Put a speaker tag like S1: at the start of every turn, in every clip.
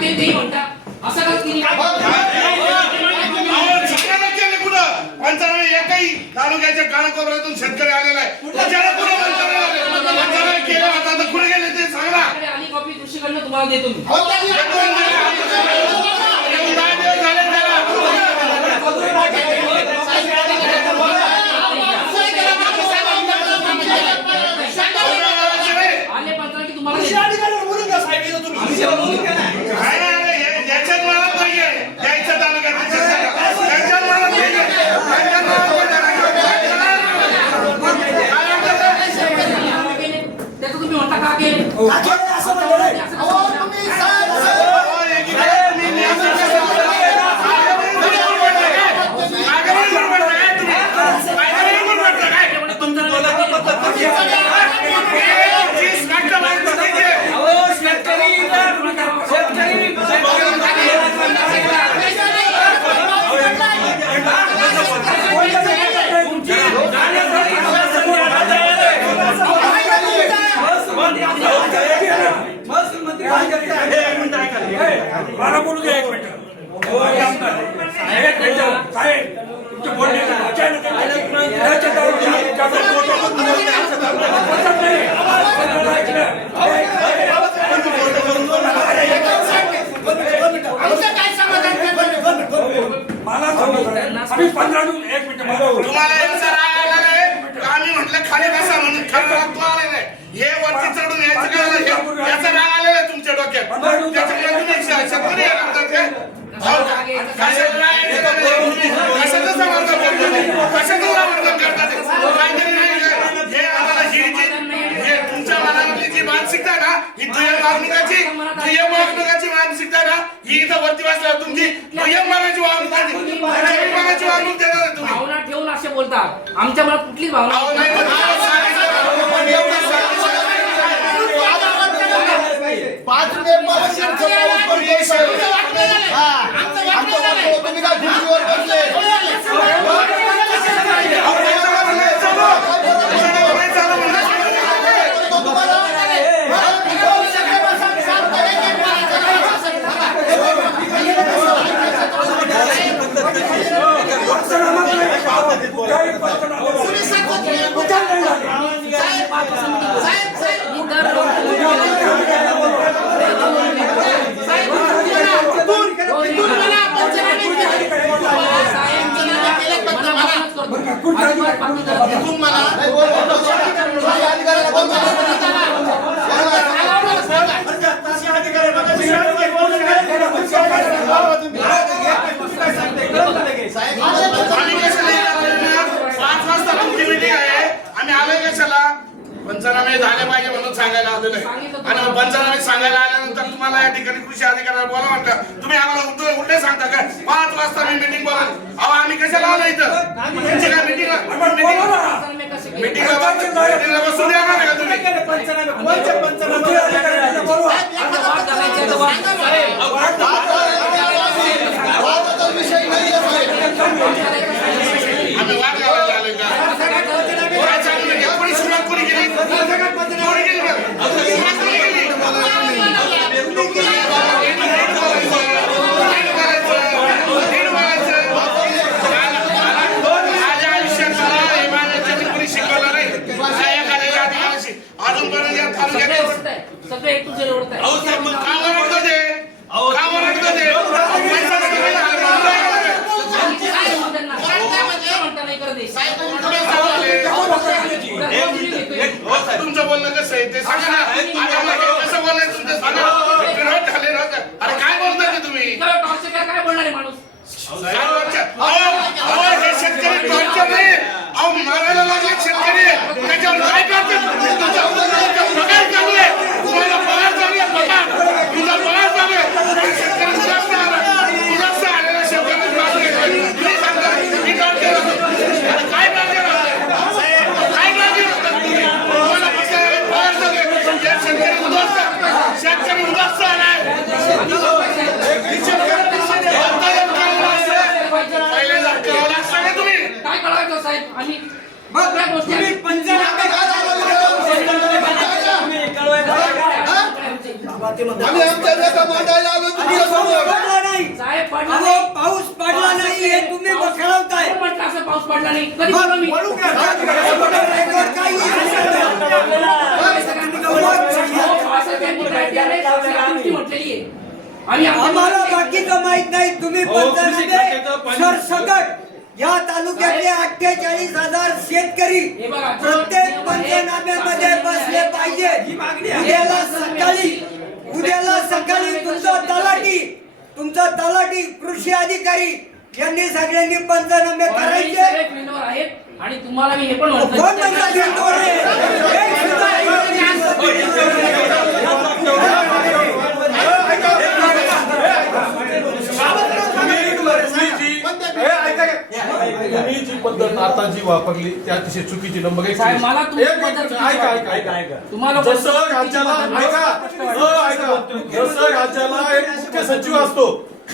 S1: लागतील ते म्हणतात. असं कसं
S2: तुम्ही हो, हो, हो. पंचनामे एकही तालुक्याच्या काळकोपऱ्यातून शेतकरी आलेला आहे. कुठल्याला कुठे पंचनामे आले? आता तर कुठे गेले ते सांगा.
S1: आली कॉपी कृषीकडनं तुम्हाला देतो मी.
S2: मला
S3: बोलू द्या एक मिनिट साहेब मला
S2: म्हटलं खाली बसा म्हणून खाली तुम्हाला हे वरती चढून यायचं याचा मानसिकता ना ही दुय्यम वागणुकाची ही इथं वरती बसला तुमची दुय्यम मानाची वागणूक मानाची वागणूक
S1: भावना ठेवून असे बोलतात आमच्या मनात कुठलीच भावना
S4: पाच मेंबर शिरचं पाऊस पडतोय साहेब. हा. तुम्ही काय खुर्चीवर बसले?
S3: মানা पंचनामे झाले
S2: पाहिजे म्हणून सांगायला आलेलं आहे आणि पंचनामे सांगायला आल्यानंतर तुम्हाला या ठिकाणी कृषी अधिकाऱ्याला बोला म्हणता तुम्ही आम्हाला उलटे सांगता काय पाच वाजता मी मिटिंग बोला अहो आम्ही कशाला आलो इथं तुमची काय मिटिंग मिटिंगला बसून द्या ना तुम्ही
S4: पंचनामे विषय नाही
S1: सगळं एक तुझं
S2: एवढं काय अहो
S1: साहेब आम्ही बघ
S4: काय
S1: गोष्टी
S5: पाऊस पडला नाही. हे तुम्ही खेळवताय.
S1: हो, म्हटलं असं पाऊस पडला नाही.
S5: आम्हाला बाकीचं माहीत नाही. तुम्ही पंचायत या तालुक्यातले अठ्ठेचाळीस हजार शेतकरी
S1: हे
S5: प्रत्येक पंचनाम्यामध्ये बसले पाहिजे उद्याला सकाळी उद्याला सकाळी तुमचा तलाठी तुमचा तलाठी कृषी अधिकारी यांनी सगळ्यांनी पंचनामे करायचे
S1: आणि तुम्हाला मी हे पण म्हणतो
S5: कोण म्हणतात फील्डवर आहे? एक सुद्धा
S6: तुम्ही जी पद्धत आता जी वापरली ती अतिशय चुकीची नंबर एक
S1: साहेब, मला तुमची
S6: एक मिनिट,
S1: पद्धत
S6: ऐका ऐका ऐका ऐका.
S1: तुम्हाला
S6: जसं
S1: कोणती
S6: राज्याला
S1: पद्धत
S6: ऐका हो, ऐका जसं राज्याला एक मुख्य सचिव असतो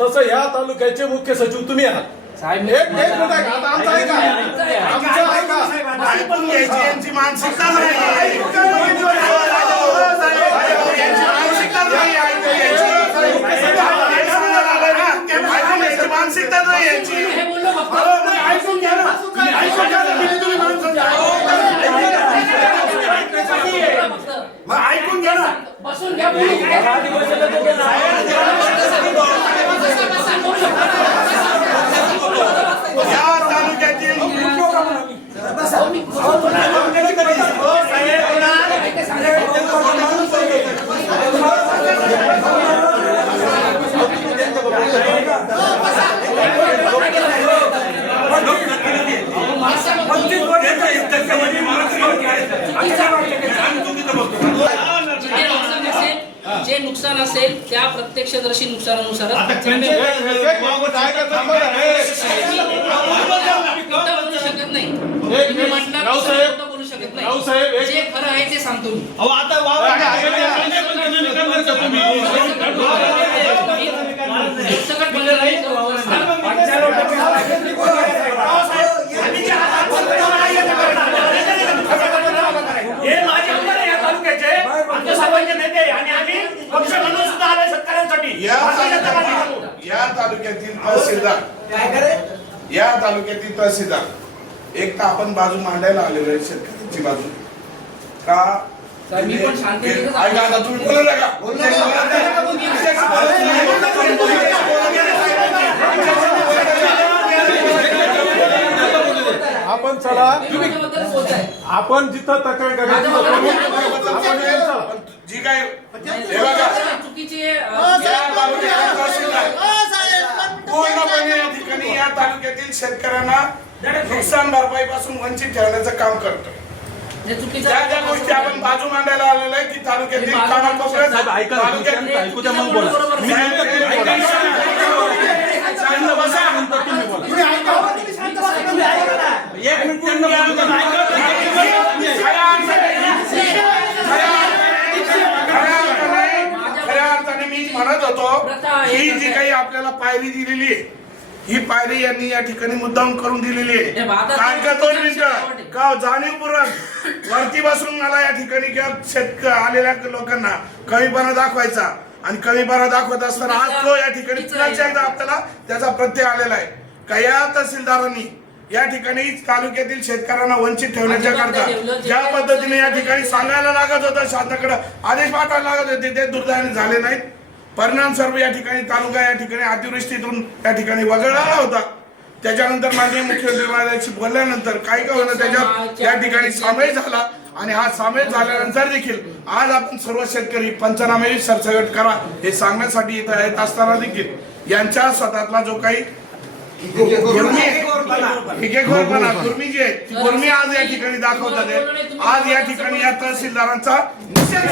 S6: तसं ह्या तालुक्याचे मुख्य सचिव तुम्ही आहात.
S1: साहेब,
S6: एक एक मिनिट ऐका आता आमचं ऐका. आमचं ऐका.
S2: ऐकून घ्यायची यांची मानसिकता नाही. यांची मानसिकता नाही. ऐकून घ्यायची. हे मानसिकता यांची
S1: हे बोललो फक्त.
S2: ऐकून घ्या ना. ऐकून घ्या. ना, तुम्ही माणसं
S1: फक्त.
S2: मग ऐकून घ्या ना.
S1: बसून घ्या.
S2: या तालुक्यातील
S1: ऐका, सांगा. जे नुकसान असेल जे नुकसान असेल त्या प्रत्यक्षदर्शी नुकसानानुसार बोलू शकत नाही. बोलू शकत नाही. जे खरं आहे ते सांगतो मी सकट बोललं नाही
S3: हे माझे आमदार आहे या तालुक्याचे आमचे सर्वांचे नेते आहे. आणि आम्ही पक्ष म्हणून सुद्धा आलोय शेतकऱ्यांसाठी
S2: या
S3: भारतीय जनता पार्टी म्हणून.
S2: तालुक्यातील या तालुक्यातील तहसीलदार या तालुक्यातील तहसीलदार एक तर आपण बाजू मांडायला आलेलो आहे शेतकऱ्यांची बाजू का
S1: साहेब, मी पण शांततेतच
S2: ऐका आता तुम्ही बोलू नका
S6: आपण चला आपण जिथं तक्रार करायची.
S2: जी काय हे
S1: चुकीचे अ,
S2: या तालुक्यातील तहसीलदार पूर्णपणे या ठिकाणी या तालुक्यातील शेतकऱ्यांना नुकसान भरपाई पासून वंचित ठेवण्याचं काम करतो
S1: हे
S2: ज्या ज्या गोष्टी आपण बाजू मांडायला आलेलो आहे की तालुक्यातील खऱ्या अर्थाने मी म्हणत होतो ही जी काही आपल्याला पायरी दिलेली आहे ही पायरी यांनी या ठिकाणी मुद्दाम करून दिलेली आहे.
S1: हे
S2: काय का दोन मिनिटं? का जाणीवपूर्वक? वरती बसून मला या ठिकाणी किंवा शेतक आलेल्या लोकांना कमीपणा दाखवायचा आणि कमीपणा दाखवत असताना आज तो या ठिकाणी पुन्हा एकदा आपल्याला त्याचा प्रत्यय आलेला आहे. का या तहसीलदारांनी या ठिकाणी तालुक्यातील शेतकऱ्यांना वंचित ठेवण्याच्या करता ज्या पद्धतीने या ठिकाणी सांगायला लागत होतं शासनाकडे आदेश पाठवायला लागत होते ते दुर्दैवाने झाले नाहीत. परिणाम सर्व या ठिकाणी तालुका या ठिकाणी अतिवृष्टीतून या ठिकाणी वगळला होता त्याच्यानंतर माननीय मुख्यमंत्री महाराजांशी बोलल्यानंतर काही का होणं त्याच्यात या ठिकाणी सामील झाला आणि हा सामील झाल्यानंतर देखील आज आपण सर्व शेतकरी पंचनामे सरसगट करा हे सांगण्यासाठी इथं येत असताना देखील यांच्या स्वतःतला जो काही जी आहे ती आज या ठिकाणी दाखवतात. आज या ठिकाणी या तहसीलदारांचा निषेध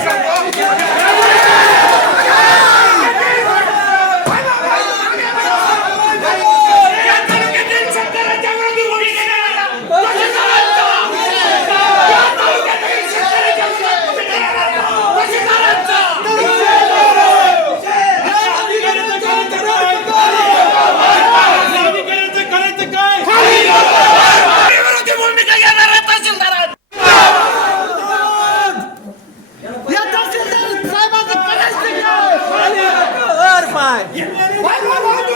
S7: fine.
S3: You, why,